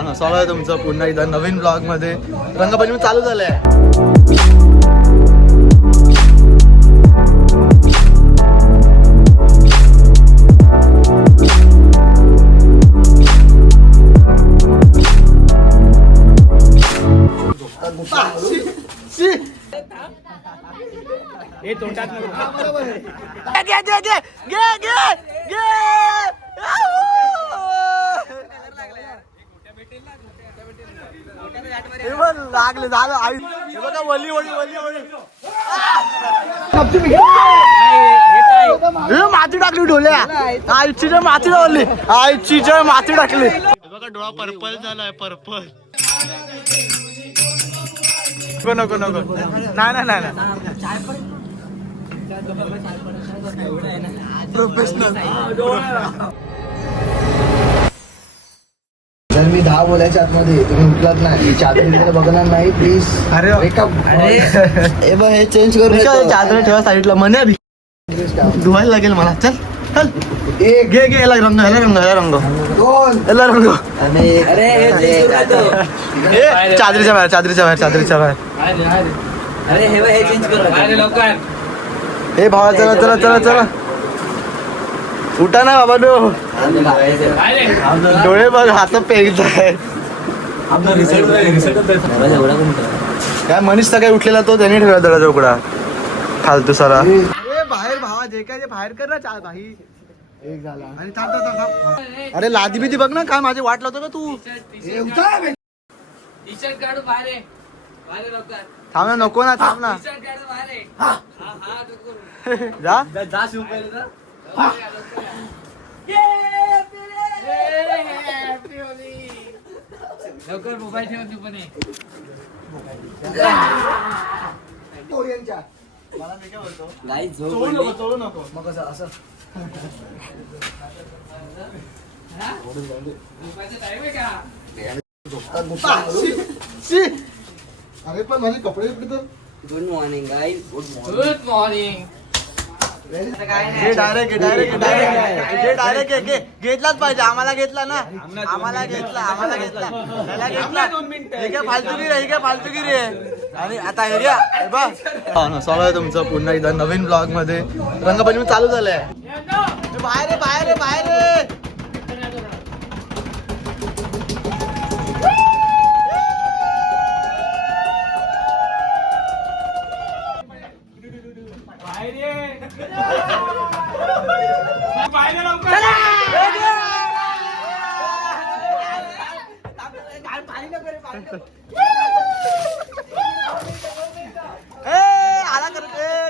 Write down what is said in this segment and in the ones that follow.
स्वागत आहे तुमचं पुन्हा एकदा नवीन ब्लॉग मध्ये. रंगपंचमी चालू झालंय. हे तोंडात बरोबर लागले झालं आई बघा वली वली वली वली माती टाकली डोल्या आईची जय माती लावली आईची जय माती टाकली बघा डोळा पर्पल झालाय पर्पल नको नको नाही नाही नाही प्रोफेशनल. जर मी 10 बोलायच्या आतमध्ये तुम्ही उठलात नाही चादरीकडे बघणार नाही प्लीज. अरे हे चेंज करू चादर ठेवा साईडला म्हणे धुवायला लागेल मला. चल चल एक घे घे याला रंग याला रंग याला रंग दोन याला रंग अरे चादरीच्या बाहेर चादरीच्या बाहेर चादरीच्या बाहेर. अरे हे चेंज कर लवकर. हे भावा चला चला चला चला उठा ना बाबा डोळे बघ हात पेगत आहे. काय मनीष सकाळी उठलेला तो त्याने ठेवला दडा चौकडा फालतू सारा. अरे बाहेर भावा जे काय बाहेर कर ना चहा भाई. एक झाला आणि थांब थांब थांब. अरे लादी बिदी बघ ना काय माझी वाट लावतो का तू. टी शर्ट काढू बाहेर लवकर. थांब ना नको ना थांब ना टी शर्ट काढू बाहेर जा जा शिव पहिले जा. लवकर मोबाईल ठेव तू पण. मला मी काय बोलतो गाईस चोळू नको चोळू नको. मग कसं असं मोबाईलचा टाइम आहे का. अरे पण माझे कपडे कुठे तर good morning guys. Good morning. Direct घेतलाच पाहिजे. आम्हाला घेतला ना आम्हाला घेतला त्याला घेतला. हे काय फालतूगिरी आहे, हे काय फालतूगिरी आहे. आणि आता एरिया बघ स्वागत आहे तुमचं पुन्हा एकदा नवीन ब्लॉग मध्ये. रंगपंचमी चालू झालंय. बाहेर बाहेर बाहेर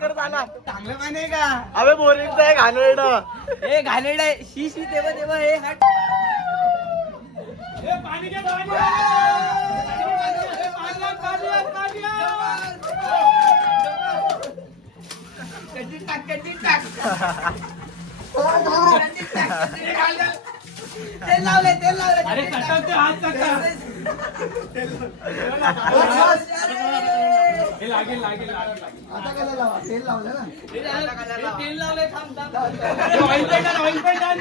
करत आला चांगलं पाणी आहे का. अबे बोरिंगचा आहे घाणेरड. हे घालेड आहे शी शी तेव्हा तेव्हा हे हट. पाणी घे कधी टाक कधी टाक. तेल लावले तेल लावले. अरे कटवते हात टाका. हे लागेल लागेल लागेल. आता काय लावा तेल लावलं ना. तेल लावले थांब थांब. Oil paint oil paint oil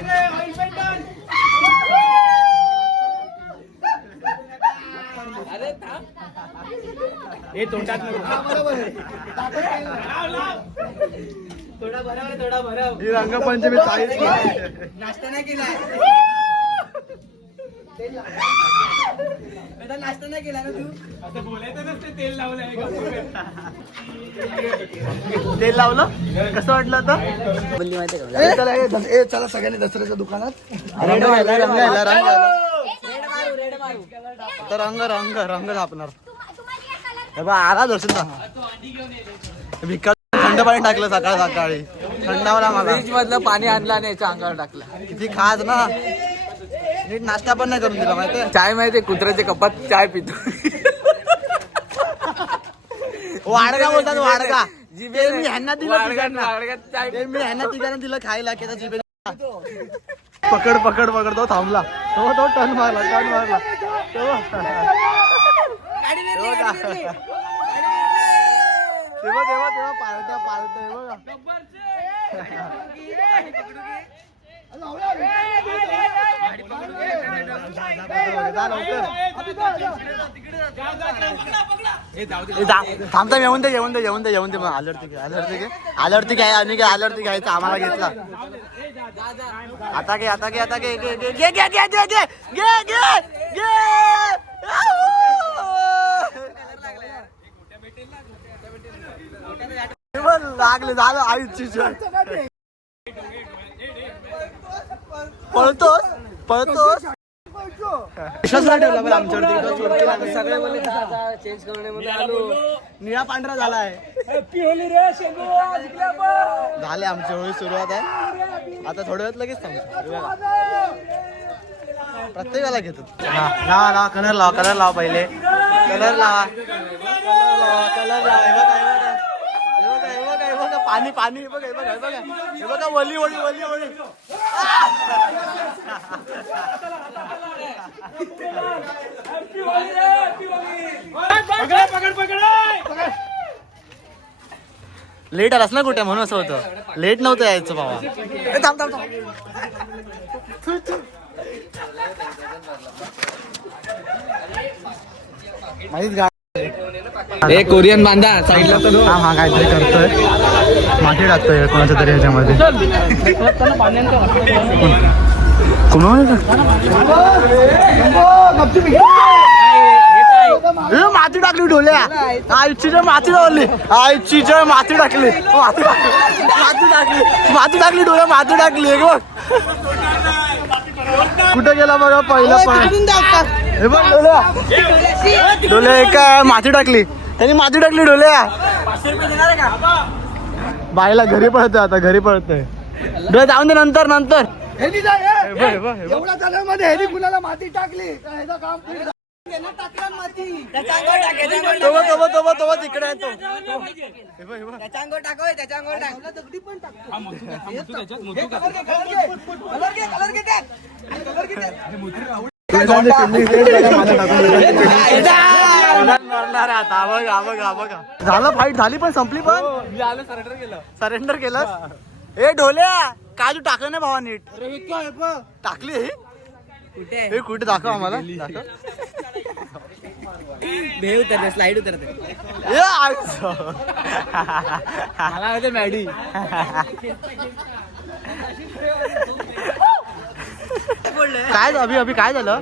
paint. अरे थांब. हे तोंडात बरोबर आहे. थोडा भराव थोडा भराव. ही रंगपंचमी चाळीस नाश्ता नाही केलाय. नाश्ता नाही केला ना तू. आता बोलायचं नसते तेल लावलंय. तेल लावलं कसं वाटलं आता. चला सगळ्यांनी दसऱ्याच्या दुकानात रंग यायला रंग यायला रंग यायला. आता रंग रंग रंग झापणार. हे बघ आला दर्शन ना भिक्का थंड पाणी टाकलं सकाळ सकाळी थंडावला मला. फ्रीज मधलं पाणी आणलं आणि याच्या अंगावर टाकलं. किती खास ना नीट नाश्ता पण नाही करून दिला माहितीये. चाय माहितीये कुत्र्याच्या कपात चाय पितो. वाडगा बोलतात वाडगा. जिभे ते मी ह्यांना दिलं तिघांना. चाय. ते मी ह्यांना तिघांना दिलं खायला की आता जिभे पकड पकड पकड तो थांबला तो टर्न मारला तेव्हा तेव्हा तेव्हा पाळत्या पाळत्या बघा. थांबता येऊन दे येऊन दे येऊन दे येऊन दे मग आल्यावरती घ्याय आणि आल्यावरती घ्यायचं आम्हाला घेतला. आता घे आता घे आता घे घे घे घे घे घे घे घे घे घे लागले झालं आईची पळतोस पळतोस विश्वास नाही ठेवला पण आमच्यावरती सगळे बोलले चेंज करणे मध्ये आलो. निळा पांढरा झालाय. झाले आमची होळी सुरुवात आहे आता थोड्या वेळात लगेच सांगतो. प्रत्येकाला घेतो लावा कलर लावा कलर लावा पहिले कलर लावा कलर लावा. हे बघा पाणी पाणी हे बघा हे बघा हे बघा हे बघा वली वली वली वली. लेट आलास ना कुठे म्हणून असं होतं. लेट नव्हतं यायचं बाबा. थांब थांब ए कोरियन बांधा साईडला तर हा काहीतरी करतोय माती टाकतोय कोणाच्या तरी ह्याच्यामध्ये. माती टाकली ढोल्या आईची जय माती लावली आईची जय माती टाकली माती टाकली ढोल्या माती टाकली एक बघ कुठे गेला बघा पहिला पण हे बघ ढोल्या एका माती टाकली त्यांनी माती टाकली ढोल्या. बाईला घरी पळतोय आता घरी पळतोय डोळे जाऊन दे नंतर नंतर. एवढा कलर मध्ये ह्यानी कुणाला माती टाकली काम तिकडे आहे तो. आता बघा झालं फाईट झाली पण संपली पण सरेंडर केलं. ए ढोल्या काय तू टाकलं नाही भावा नीट टाकली हे कुठे दाखव आम्हाला देव उतरते स्लाइड उतरते मला होते मॅडी. काय अभि अभि काय झालं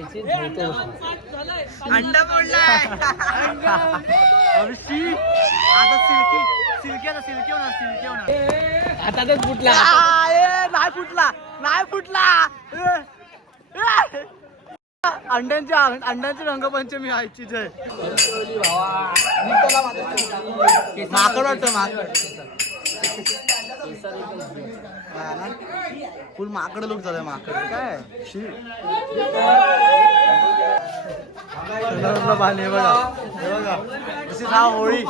अंडा फोडलाय आता सिल्की होणार आता तर फुटला नाही फुटला अंड्यांची रंगपंचमी व्हायची जय. माकड वाटतं फुल माकड लोक झालंय माकड काय पाणी बघा हे बघा कशी ना होळी.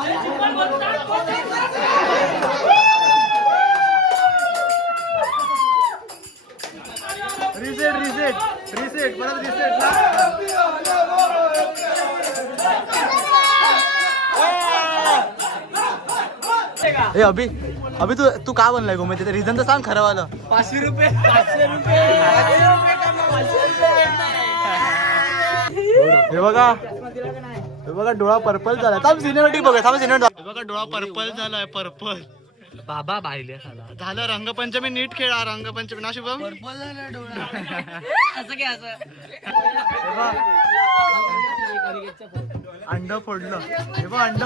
रिसेट परत रिसेट ना. ए अभि तू का बनलाय गो त्याचं रिझन तर सांग खरं वालं. 500 रुपये हे बघा डोळा पर्पल झाला. थांब सिनेमॅटिक बघा हे बघा डोळा पर्पल झालाय पर्पल बाबा बाहिले झालं. रंगपंचमी नीट खेळा रंगपंचमी ना शुभम. असं काय असं अंड फोडलं हे बघ अंड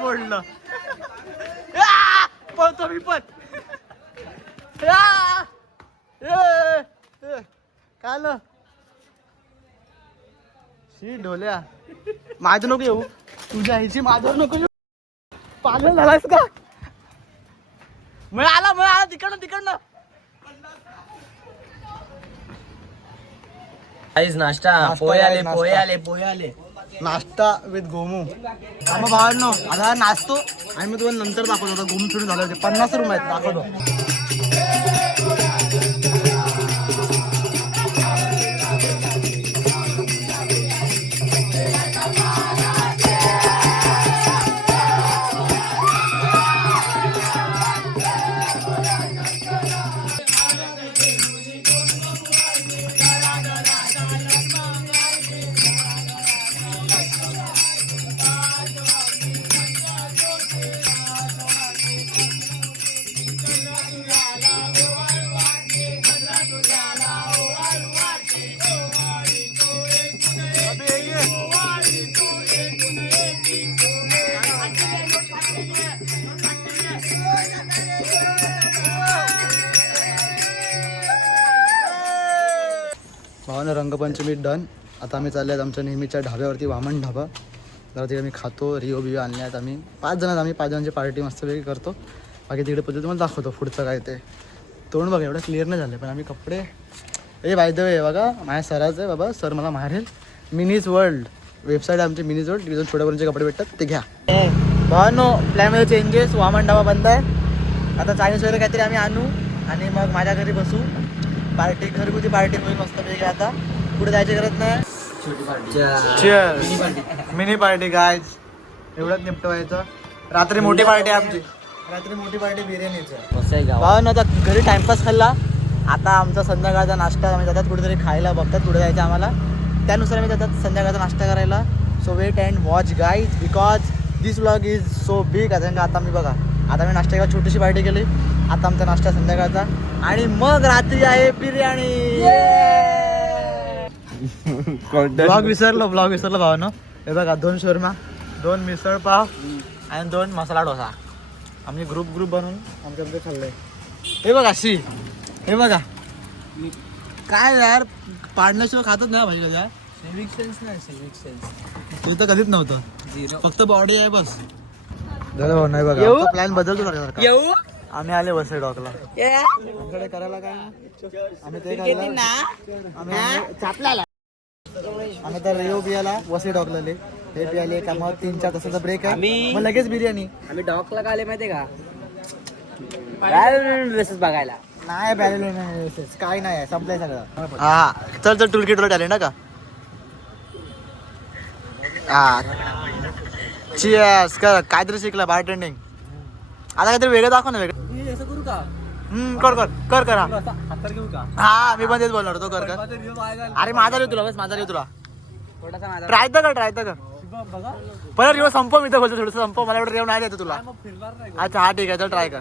फोडलं पळतो मी पण काय शी ढोल्या माझं नको येऊ तुझ्या आईची माझ्यावर नको येऊ. पागल झालायस का. मिळाला तिकडनं नाश्ता पोहे आले नाश्ता विथ गोमू. मग भावांनो आता नाचतो आणि मग तुम्हाला नंतर दाखवतो. आता गोमू फिरून झालं 50 रुपये आहेत दाखवतो. रंगपंचमी डन. आता आम्ही चालले आहेत आमच्या नेहमीच्या ढाब्यावरती, वामन ढाबा. जरा तिकडे आम्ही खातो, रिओ बिओ आणले आहेत आम्ही. 5 जण आम्ही 5 जणांची पार्टी मस्तपैकी करतो. बाकी तिकडे पद्धती तुम्हाला दाखवतो पुढचं काय ते. तोंड बघा एवढं क्लिअर नाही झालं, पण आम्ही कपडे बाय द वे बघा माझ्या सराचं आहे बाबा, सर मला मारेल. मिनीज वर्ल्ड वेबसाईट आहे आमची, मिनीज वर्ल्ड. तिथून छोट्यापर्यंतचे कपडे भेटतात ते घ्या. भावांनो प्लॅनमध्ये चेंजेस, वामन ढाबा बंद आहे. आता चायनीज वगैरे काहीतरी आम्ही आणू आणि मग माझ्या घरी बसू. पार्टी घरगुती पार्टी होईल मस्तपैकी. आता पुढे जायची गरज नाही. मिनी पार्टी गायज, एवढंच निपटवायचं. रात्री मोठी पार्टी आमची, रात्री मोठी पार्टी बिर्याणीचं. भावांनो आता घरी टाइमपास खाल्ला. आता आमचा संध्याकाळचा नाश्ता आम्ही जातात कुठेतरी खायला, बघतात कुठे जायचं आम्हाला, त्यानुसार आम्ही जातात संध्याकाळचा नाश्ता करायला. So wait and watch guys, because this vlog is so big. आता मी बघा, आता मी नाश्ता केला, छोटीशी पार्टी केली. आता आमचा नाश्ता संध्याकाळचा आणि मग रात्री आहे बिर्याणी. ब्लॉग विसरलो भावानं. हे बघा 2 शोरमा, 2 मिसळ पाव आणि 2 मसाला डोसा. आम्ही ग्रुप बनवून आमच्या खाल्लंय. हे बघा हे बघा काय यार, पाडण्याशिवाय खातच नाही भाजी कधी. सिविक सेन्स नाही, सिविक सेन्स तू तर कधीच नव्हतं, 0. फक्त बॉडी आहे बस. झालं नाही बघा, प्लॅन बदलतो सारखा. येऊ आम्ही आले वसई डॉकला. आमच्याकडे करायला काय आम्ही ते खाल्लं. आम्ही तर रिओ पियाला वसई डॉकला ते पियाले का, मग 3-4 तासाचा ब्रेक आहे, मग लगेच बिर्याणी. आम्ही डॉकला का आले माहितीये का, बघायला. नाही पॅरेल काय नाही, संपलंय सगळं. हा चल टूल टॅलेंट का. हा चिअर्स कर, काहीतरी शिकला बार्टेंडिंग. आता काहीतरी वेगळं दाखव ना, वेगळं. असं करू का, कर हा. हातात घेऊ का. हा मी पण तेच बोलणार होतो, कर. अरे माझा रिव तुला, बस माझा रिव तुला. ट्राय तर कर. पहिला रिव संपव, मी तर बोलतो थोडंसं संपव, मला एवढं रिव नाही देतो तुला. अच्छा हा ठीक आहे, चल ट्राय कर.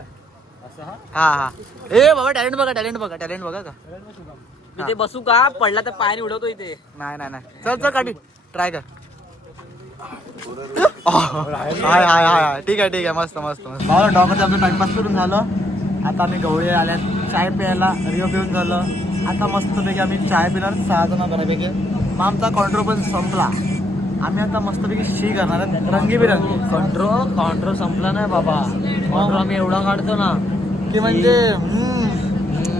हा ए बाबा टॅलेंट बघा का. इथे बसू का, पडला तर पायाने उडवतो इथे. नाही चल काढी ट्राय कर. हाय ठीक आहे मस्त. भावा डॉक्टरचं आमचं टाइमपास करून झालं. आता आम्ही गवळी आल्यात चाय प्यायला, रिओ पिऊन झालं. आता मस्तपैकी आम्ही चाय पिणार 6 जण बऱ्यापैकी. मग आमचा कॉन्ट्रो पण संपला. आम्ही आता मस्तपैकी शी करणार आहेत, रंगीबिरंगी. कॉन्ट्रो संपला नाही बाबा, कॉन्ट्रो आम्ही एवढा काढतो ना की म्हणजे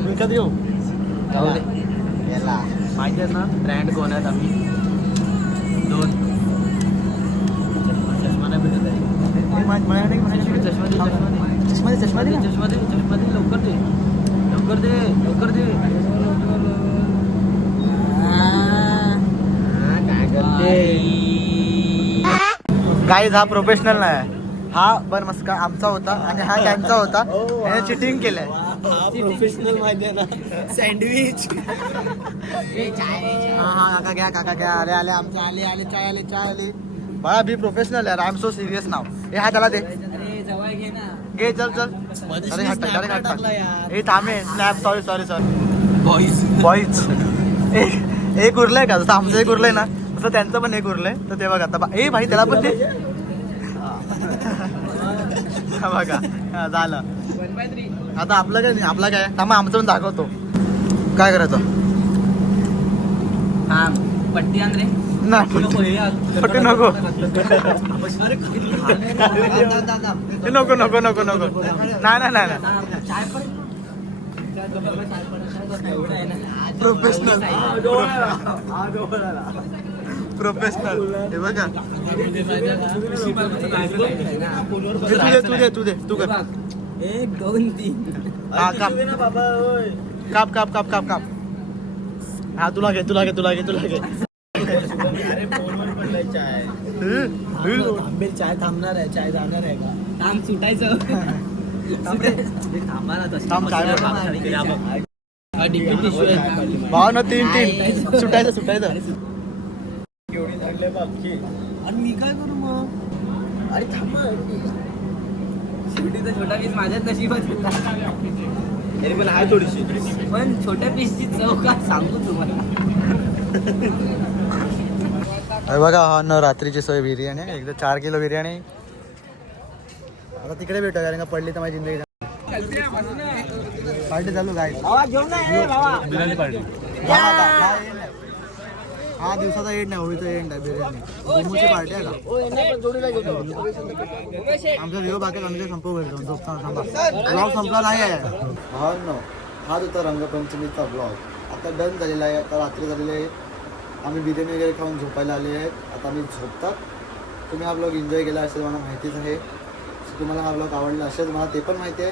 विकत घेऊ. माहिती आहे ना ब्रँड कोण आहेत. आम्ही 2 चष्मा नाही भेटत आहे. चष्मा दे लवकर दे. गाईज हा प्रोफेशनल नाही, हा बनमस्का आमचा होता आणि हा त्यांचा होता. याने चिटिंग केलंय. प्रोफेशनल माहिती आहे ना, सँडविच. काका घ्या. आले आमचं आले चाय आली. बाळा बी प्रोफेशनल यार, आय एम सो सिरियस नाव. हे हा त्याला दे, अरे जवळ घे ना. घे चल. अरे हे थांबे स्नॅप. Sorry boys. एक उरलंय का, जसं आमचं एक उरलंय ना तसं त्यांचं पण एक उरलंय. तर ते बघा आता भाई त्याला पण दे. बघा झालं. आता आपलं काय नाही, आपला काय थांबा, आमचं पण दाखवतो. काय करायचं. हा पट्टी आण रे. नको प्रोफेशनल. हे बघा तू कर. 1 2 3. हा काप. हा तुला घे. आंबेल चाय थांबणार आहे, चाय जाणार आहे का, थांब सुटायचं. थांबा ना तसं. भाव ना 3 सुटायचं. आणि मी काय करू मग. अरे थांबा, शेवटी तर छोटा पीस माझ्याच नशिबात. तरी पण आहे थोडीशी, पण छोट्या पीसची चव काय सांगू तुम्हाला. बघा हा न रात्रीची सोय बिर्याणी, एकदा 4 किलो बिर्याणी. आता तिकडे भेटू, कारण का पडली तर माझी जिंदगी पार्टी चालू काय. घेऊन बिर्याणी पार्टी. हा दिवसाचा एंड नाही, होळीचा एंड आहे. बिर्याणी मोमोची पार्टी आहे का? आमचा व्हिडिओ बाकी आमच्या संपू भेटतो. ब्लॉग संपला नाही आहे. हा होता रंगपंचमीचा ब्लॉग. आता डन झालेला आहे. आता रात्री झालेली आहे. आम्ही बिर्याणी वगैरे खाऊन झोपायला आले आहेत. आता आम्ही झोपतात. तुम्ही हा ब्लॉग एन्जॉय केला असेल मला माहितीच आहे. तुम्हाला हा ब्लॉग आवडला असेल मला ते पण माहिती आहे.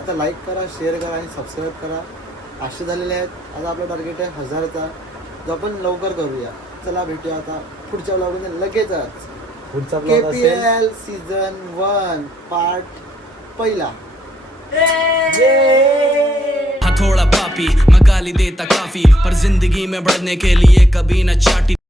आता लाईक करा, शेअर करा आणि सबस्क्राईब करा. 500 झालेले आहेत. आता आपलं टार्गेट आहे 1000चा, जो आपण लवकर करूया. चला भेटूया आता पुढच्या ब्लॉगमध्ये लगेचच. पुढचा ब्लॉग असेल KPL सीझन 1 पार्ट पहिला. थोड़ा पापी मैं गाली देता काफी पर जिंदगी में बढ़ने के लिए कभी न चाटी